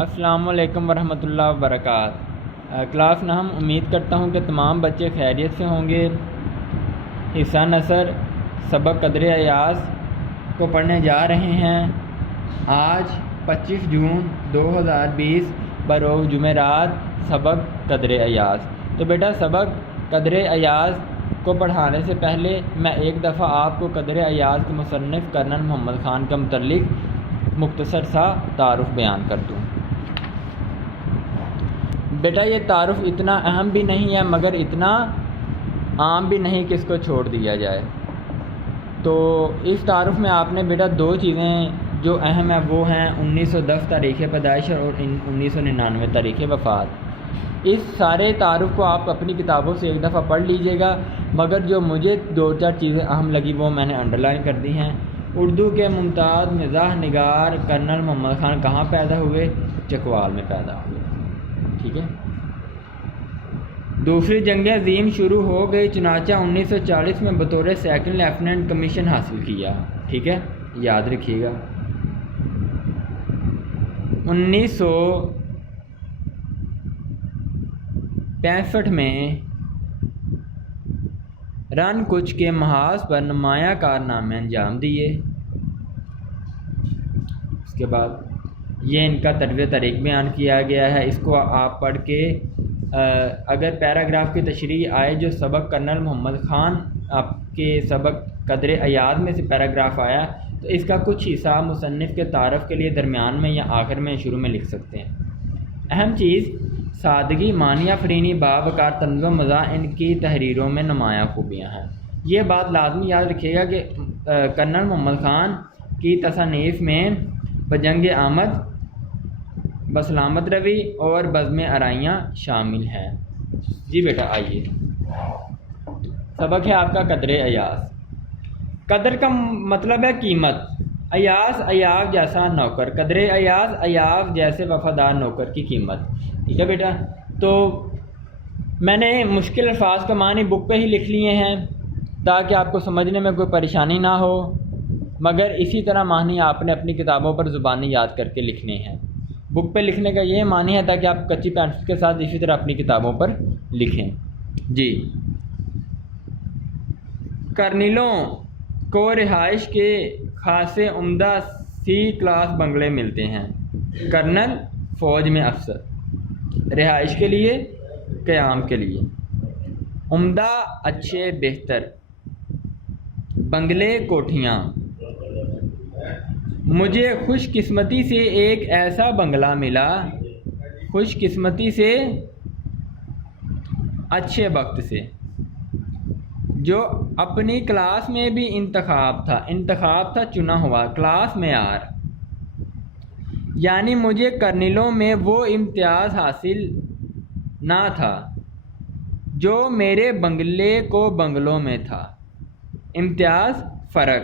السلام علیکم ورحمۃ اللہ وبرکاتہ۔ کلاس نہم امید کرتا ہوں کہ تمام بچے خیریت سے ہوں گے۔ حصہ نثر سبق قدر ایاز کو پڑھنے جا رہے ہیں۔ آج 25 جون 2020 بروز جمعرات سبق قدر ایاز۔ تو بیٹا سبق قدر ایاز کو پڑھانے سے پہلے میں ایک دفعہ آپ کو قدر ایاز کے مصنف کرنل محمد خان کے متعلق مختصر سا تعارف بیان کر دوں۔ بیٹا یہ تعارف اتنا اہم بھی نہیں ہے مگر اتنا عام بھی نہیں کہ اس کو چھوڑ دیا جائے۔ تو اس تعارف میں آپ نے بیٹا دو چیزیں جو اہم ہیں وہ ہیں 1910 تاریخ پیدائش اور 1999 تاریخ وفات۔ اس سارے تعارف کو آپ اپنی کتابوں سے ایک دفعہ پڑھ لیجئے گا، مگر جو مجھے دو چار چیزیں اہم لگی وہ میں نے انڈر لائن کر دی ہیں۔ اردو کے ممتاز مزاح نگار کرنل محمد خان کہاں پیدا ہوئے؟ چکوال میں پیدا ہوئے، ٹھیک ہے۔ دوسری جنگ عظیم شروع ہو گئی، چنانچہ 1940 میں بطور سیکنڈ لیفٹیننٹ کمیشن حاصل کیا، ٹھیک ہے، یاد رکھیے گا۔ 1965 میں رن کچھ کے محاذ پر نمایاں کارنامے انجام دیے۔ اس کے بعد یہ ان کا طرز طریق بیان کیا گیا ہے، اس کو آپ پڑھ کے اگر پیراگراف کی تشریح آئے جو سبق کرنل محمد خان آپ کے سبق قدر ایاز میں سے پیراگراف آیا تو اس کا کچھ حصہ مصنف کے تعارف کے لیے درمیان میں یا آخر میں شروع میں لکھ سکتے ہیں۔ اہم چیز سادگی، معنی افرینی، باوقار طنز و مزاح ان کی تحریروں میں نمایاں خوبیاں ہیں۔ یہ بات لازمی یاد رکھیے گا کہ کرنل محمد خان کی تصانیف میں بجنگ آمد، بسلامت روی اور بزم آرائیاں شامل ہیں۔ جی بیٹا آئیے، سبق ہے آپ کا قدر ایاز۔ قدر کا مطلب ہے قیمت، ایاز ایاز جیسا نوکر، قدر ایاز ایاز جیسے وفادار نوکر کی قیمت، ٹھیک ہے بیٹا۔ تو میں نے مشکل الفاظ کا معنی بک پہ ہی لکھ لیے ہیں تاکہ آپ کو سمجھنے میں کوئی پریشانی نہ ہو، مگر اسی طرح معنی آپ نے اپنی کتابوں پر زبانی یاد کر کے لکھنے ہیں۔ بک پہ لکھنے کا یہ معنی ہے تاکہ آپ کچی پینسل کے ساتھ اسی طرح اپنی کتابوں پر لکھیں۔ جی، کرنلوں کو رہائش کے خاصے عمدہ سی کلاس بنگلے ملتے ہیں۔ کرنل فوج میں افسر، رہائش کے لیے، قیام کے لیے، عمدہ اچھے بہتر، بنگلے کوٹھیاں۔ مجھے خوش قسمتی سے ایک ایسا بنگلہ ملا، خوش قسمتی سے اچھے وقت سے، جو اپنی کلاس میں بھی انتخاب تھا چنا ہوا، کلاس معیار، یعنی مجھے کرنلوں میں وہ امتیاز حاصل نہ تھا جو میرے بنگلے کو بنگلوں میں تھا۔ امتیاز فرق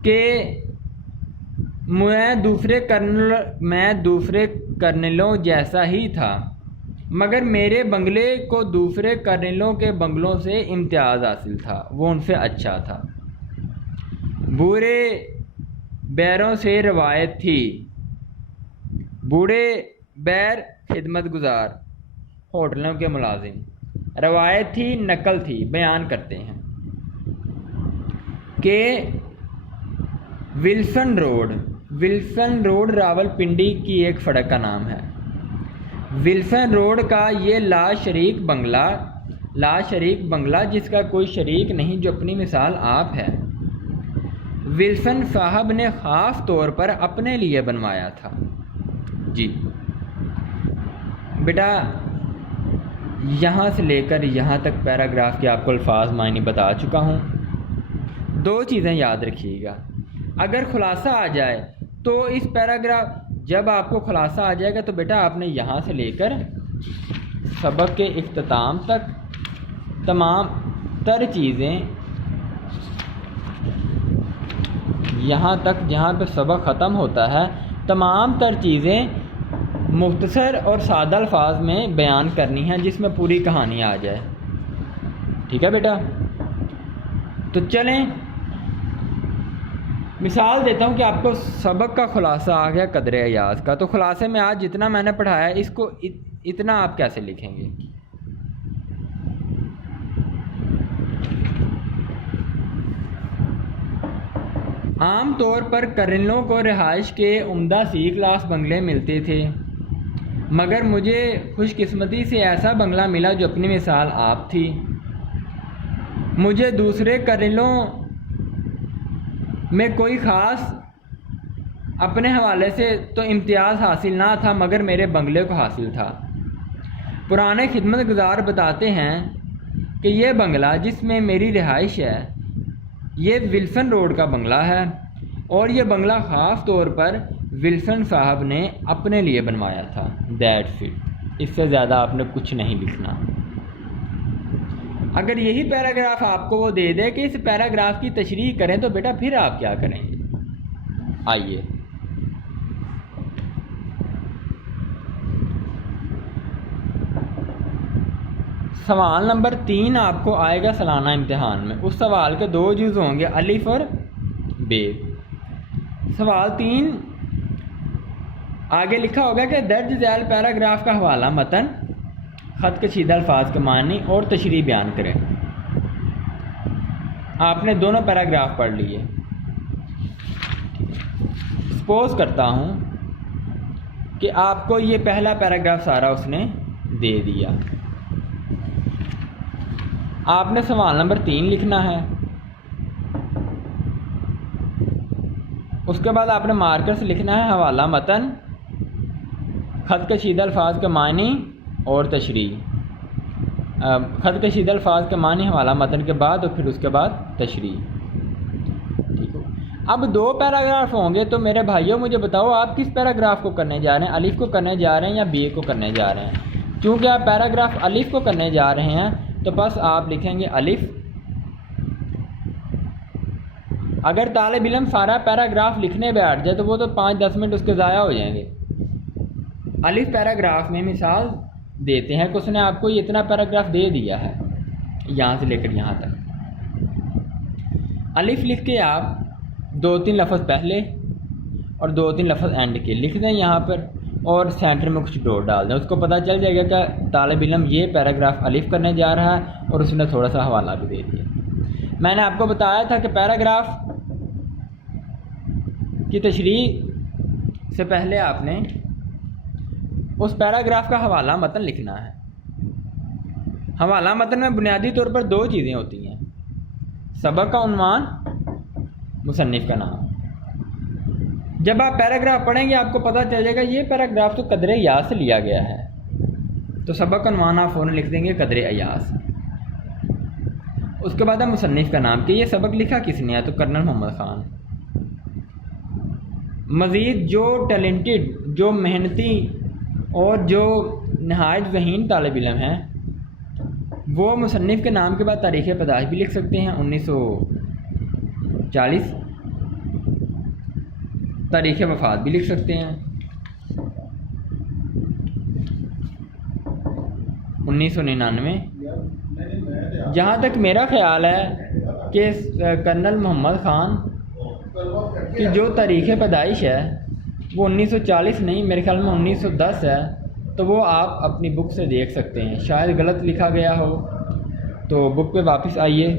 کہ میں دوسرے کرنلوں جیسا ہی تھا، مگر میرے بنگلے کو دوسرے کرنلوں کے بنگلوں سے امتیاز حاصل تھا، وہ ان سے اچھا تھا۔ بوڑھے بیروں سے روایت تھی، بوڑھے بیر خدمت گزار، ہوٹلوں کے ملازم، روایت تھی نقل تھی، بیان کرتے ہیں کہ ولسن روڈ راول پنڈی کی ایک سڑک کا نام ہے۔ ولسن روڈ کا یہ لا شریک بنگلہ جس کا کوئی شریک نہیں، جو اپنی مثال آپ ہے، ولسن صاحب نے خاص طور پر اپنے لیے بنوایا تھا۔ جی بیٹا یہاں سے لے کر یہاں تک پیراگراف کے آپ کو الفاظ معنی بتا چکا ہوں۔ دو چیزیں یاد رکھیے گا، اگر خلاصہ آ جائے تو اس پیراگراف جب آپ کو خلاصہ آ جائے گا تو بیٹا آپ نے یہاں سے لے کر سبق کے اختتام تک تمام تر چیزیں، یہاں تک جہاں پہ سبق ختم ہوتا ہے تمام تر چیزیں مختصر اور سادہ الفاظ میں بیان کرنی ہیں جس میں پوری کہانی آ جائے، ٹھیک ہے بیٹا۔ تو چلیں مثال دیتا ہوں کہ آپ کو سبق کا خلاصہ آ گیا قدر ایاز کا، تو خلاصے میں آج جتنا میں نے پڑھایا اس کو اتنا آپ کیسے لکھیں گے؟ عام طور پر کرنلوں کو رہائش کے عمدہ سی کلاس بنگلے ملتے تھے، مگر مجھے خوش قسمتی سے ایسا بنگلہ ملا جو اپنی مثال آپ تھی۔ مجھے دوسرے کرنلوں میں کوئی خاص اپنے حوالے سے تو امتیاز حاصل نہ تھا، مگر میرے بنگلے کو حاصل تھا۔ پرانے خدمت گزار بتاتے ہیں کہ یہ بنگلہ جس میں میری رہائش ہے یہ ولسن روڈ کا بنگلہ ہے، اور یہ بنگلہ خاص طور پر ولسن صاحب نے اپنے لیے بنوایا تھا۔ دیٹس اٹ، اس سے زیادہ آپ نے کچھ نہیں لکھنا۔ اگر یہی پیراگراف آپ کو وہ دے دے کہ اس پیراگراف کی تشریح کریں تو بیٹا پھر آپ کیا کریں گے؟ آئیے سوال نمبر 3 آپ کو آئے گا سالانہ امتحان میں۔ اس سوال کے 2 جز ہوں گے، الف اور بے۔ سوال 3 آگے لکھا ہوگا کہ درج ذیل پیراگراف کا حوالہ متن، خط کشیدہ الفاظ کے معنی اور تشریح بیان کریں۔ آپ نے دونوں پیراگراف پڑھ لیے۔ سپوز کرتا ہوں کہ آپ کو یہ پہلا پیراگراف سارا اس نے دے دیا، آپ نے سوال نمبر 3 لکھنا ہے۔ اس کے بعد آپ نے مارکر سے لکھنا ہے حوالہ متن، خط کشیدہ الفاظ کے معنی اور تشریح۔ خط کشیدہ الفاظ کے معنی حوالہ متن کے بعد، اور پھر اس کے بعد تشریح۔ ٹھیک ہے، اب 2 پیراگراف ہوں گے، تو میرے بھائیوں مجھے بتاؤ آپ کس پیراگراف کو کرنے جا رہے ہیں؟ الف کو کرنے جا رہے ہیں یا بے کو کرنے جا رہے ہیں؟ کیونکہ آپ پیراگراف الف کو کرنے جا رہے ہیں تو بس آپ لکھیں گے الف۔ اگر طالب علم سارا پیراگراف لکھنے بیٹھ جائے تو وہ تو 5-10 منٹ اس کے ضائع ہو جائیں گے۔ الف پیراگراف میں مثال دیتے ہیں کہ اس نے آپ کو یہ اتنا پیراگراف دے دیا ہے، یہاں سے لے کر یہاں تک۔ الف لکھ کے آپ 2-3 لفظ پہلے اور 2-3 لفظ اینڈ کے لکھ دیں یہاں پر، اور سینٹر میں کچھ ڈاٹ ڈال دیں۔ اس کو پتہ چل جائے گا کہ طالب علم یہ پیراگراف الف کرنے جا رہا ہے، اور اس نے تھوڑا سا حوالہ بھی دے دیا۔ میں نے آپ کو بتایا تھا کہ پیراگراف کی تشریح سے پہلے آپ نے اس پیراگراف کا حوالہ متن لکھنا ہے۔ حوالہ متن میں بنیادی طور پر 2 چیزیں ہوتی ہیں، سبق کا عنوان، مصنف کا نام۔ جب آپ پیراگراف پڑھیں گے آپ کو پتہ چل جائے گا یہ پیراگراف تو قدر ایاز سے لیا گیا ہے، تو سبق کا عنوان آپ فوراً لکھ دیں گے قدر ایاز۔ اس کے بعد ہے مصنف کا نام کہ یہ سبق لکھا کس نے ہے، تو کرنل محمد خان۔ مزید جو ٹیلنٹڈ، جو محنتی اور جو نہایت ذہین طالب علم ہیں وہ مصنف کے نام کے بعد تاریخ پیدائش بھی لکھ سکتے ہیں، 1940، تاریخ وفات بھی لکھ سکتے ہیں، 1999۔ جہاں تک میرا خیال ہے کہ کرنل محمد خان کی جو تاریخ پیدائش ہے وہ 1940 نہیں، میرے خیال میں 1910 ہے، تو وہ آپ اپنی بک سے دیکھ سکتے ہیں، شاید غلط لکھا گیا ہو تو بک پہ واپس آئیے۔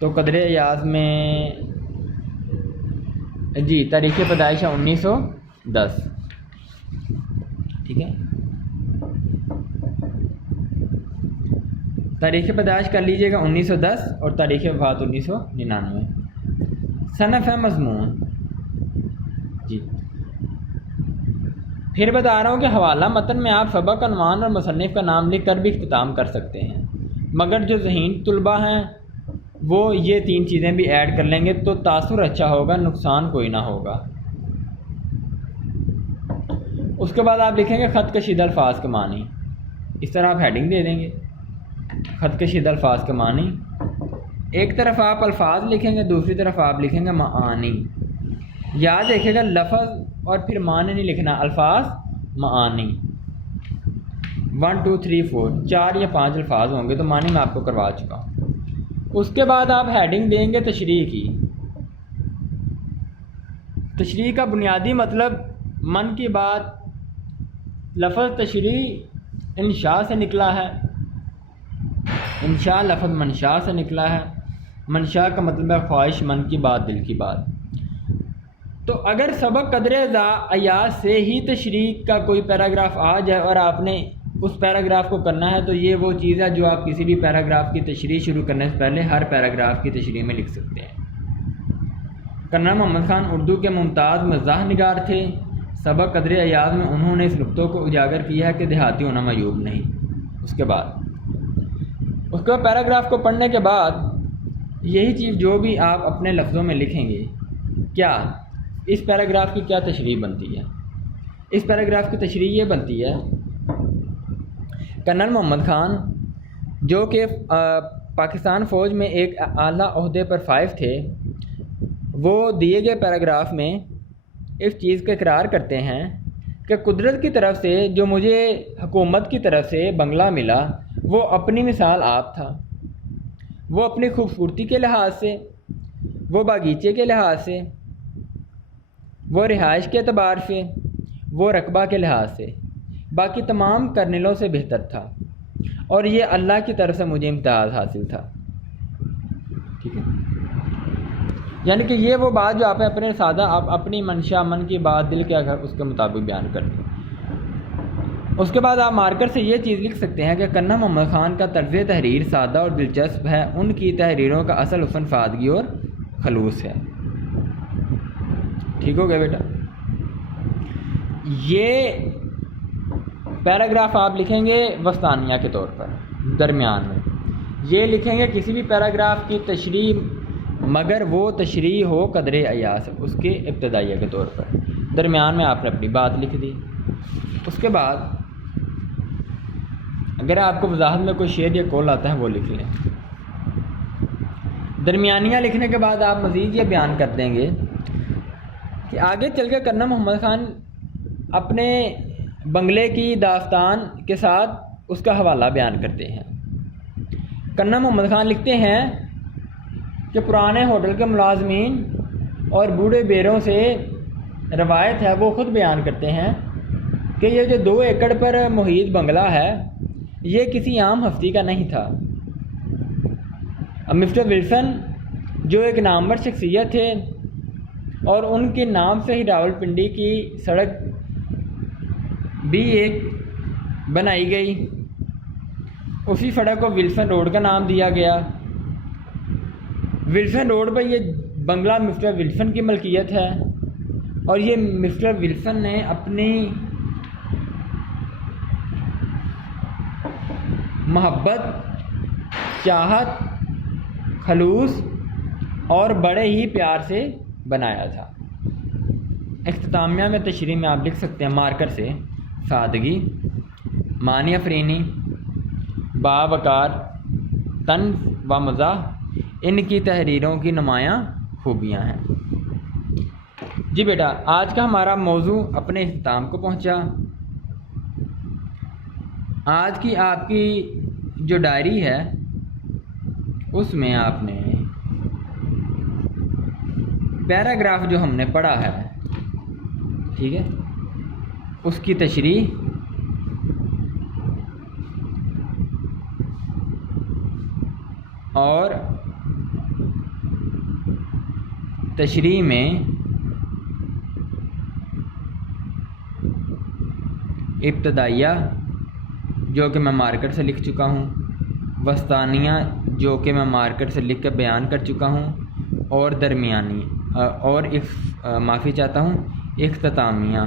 تو قدر ایاز میں جی تاریخ پیدائش ہے 1910، ٹھیک ہے، تاریخ پیدائش کر لیجئے گا 1910 اور تاریخ وفات 1999۔ صنف ہے مضمون، جی پھر بتا رہا ہوں کہ حوالہ متن میں آپ سبق عنوان اور مصنف کا نام لکھ کر بھی اختتام کر سکتے ہیں، مگر جو ذہین طلبہ ہیں وہ یہ 3 چیزیں بھی ایڈ کر لیں گے تو تاثر اچھا ہوگا، نقصان کوئی نہ ہوگا۔ اس کے بعد آپ لکھیں گے خط کشیدہ الفاظ کے معنی، اس طرح آپ ہیڈنگ دے دیں گے خط کشیدہ الفاظ کے معنی۔ ایک طرف آپ الفاظ لکھیں گے، دوسری طرف آپ لکھیں گے معانی۔ یاد رکھیے گا لفظ اور پھر معنی نہیں لکھنا، الفاظ معانی۔ 1 2 3 4 4 یا 5 الفاظ ہوں گے تو معنی میں آپ کو کروا چکا ہوں۔ اس کے بعد آپ ہیڈنگ دیں گے تشریح کی، تشریح کا بنیادی مطلب من کی بات، لفظ تشریح انشاء سے نکلا ہے، انشاء لفظ منشاء سے نکلا ہے، منشاء کا مطلب ہے خواہش، من کی بات، دل کی بات۔ تو اگر سبق قدر ایاز سے ہی تشریح کا کوئی پیراگراف آ جائے اور آپ نے اس پیراگراف کو کرنا ہے، تو یہ وہ چیز ہے جو آپ کسی بھی پیراگراف کی تشریح شروع کرنے سے پہلے ہر پیراگراف کی تشریح میں لکھ سکتے ہیں۔ کرنل محمد خان اردو کے ممتاز مزاح نگار تھے۔ سبق قدر ایاز میں انہوں نے اس نقطوں کو اجاگر کیا ہے کہ دیہاتی ہونا معیوب نہیں۔ اس کے بعد پیراگراف کو پڑھنے کے بعد یہی چیز جو بھی آپ اپنے لفظوں میں لکھیں گے، کیا اس پیراگراف کی کیا تشریح بنتی ہے؟ اس پیراگراف کی تشریح یہ بنتی ہے، کرنل محمد خان جو کہ پاکستان فوج میں ایک اعلیٰ عہدے پر فائز تھے، وہ دیے گئے پیراگراف میں اس چیز کا اقرار کرتے ہیں کہ قدرت کی طرف سے جو مجھے حکومت کی طرف سے بنگلہ ملا، وہ اپنی مثال آپ تھا۔ وہ اپنی خوبصورتی کے لحاظ سے، وہ باغیچے کے لحاظ سے، وہ رہائش کے اعتبار سے، وہ رقبہ کے لحاظ سے باقی تمام کرنلوں سے بہتر تھا، اور یہ اللہ کی طرف سے مجھے امتیاز حاصل تھا۔ ٹھیک ہے، یعنی کہ یہ وہ بات جو آپ اپنے سادہ آپ اپنی منشا، من کی بات، دل کے اگر اس کے مطابق بیان کرتے ہیں۔ اس کے بعد آپ مارکر سے یہ چیز لکھ سکتے ہیں کہ کرنل محمد خان کا طرز تحریر سادہ اور دلچسپ ہے، ان کی تحریروں کا اصل حسن سادگی اور خلوص ہے۔ ٹھیک ہو گیا بیٹا؟ یہ پیراگراف آپ لکھیں گے وسطانیہ کے طور پر، درمیان میں یہ لکھیں گے کسی بھی پیراگراف کی تشریح، مگر وہ تشریح ہو قدر ایاز، اس کے ابتدائیہ کے طور پر، درمیان میں آپ نے اپنی بات لکھ دی۔ اس کے بعد اگر آپ کو وضاحت میں کوئی شعر یا قول آتا ہے وہ لکھ لیں۔ درمیانیہ لکھنے کے بعد آپ مزید یہ بیان کر دیں گے کہ آگے چل کے کرنل محمد خان اپنے بنگلے کی داستان کے ساتھ اس کا حوالہ بیان کرتے ہیں۔ کرنل محمد خان لکھتے ہیں کہ پرانے ہوٹل کے ملازمین اور بوڑھے بیروں سے روایت ہے، وہ خود بیان کرتے ہیں کہ یہ جو 2 ایکڑ پر محیط بنگلہ ہے، یہ کسی عام ہستی کا نہیں تھا۔ اب مسٹر ولسن جو ایک نامور شخصیت تھے، اور ان کے نام سے ہی راولپنڈی کی سڑک بھی ایک بنائی گئی، اسی سڑک کو ولسن روڈ کا نام دیا گیا۔ ولسن روڈ پر یہ بنگلہ مسٹر ولسن کی ملکیت ہے، اور یہ مسٹر ولسن نے اپنی محبت، چاہت، خلوص اور بڑے ہی پیار سے بنایا تھا۔ اختتامیہ میں تشریح میں آپ لکھ سکتے ہیں مارکر سے، سادگی، معنی افرینی، باوقار، طنز و مزاح ان کی تحریروں کی نمایاں خوبیاں ہیں۔ جی بیٹا، آج کا ہمارا موضوع اپنے اختتام کو پہنچا۔ آج کی آپ کی جو ڈائری ہے اس میں آپ نے پیراگراف جو ہم نے پڑھا ہے، ٹھیک ہے، اس کی تشریح اور تشریح میں ابتدائیہ جو کہ میں مارکر سے لکھ چکا ہوں، وسطانیہ جو کہ میں مارکر سے لکھ کر بیان کر چکا ہوں، اور درمیانی اور معافی چاہتا ہوں، اختتامیہ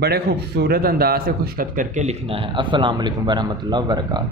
بڑے خوبصورت انداز سے خوش خط کر کے لکھنا ہے۔ السلام علیکم ورحمۃ اللہ وبرکاتہ۔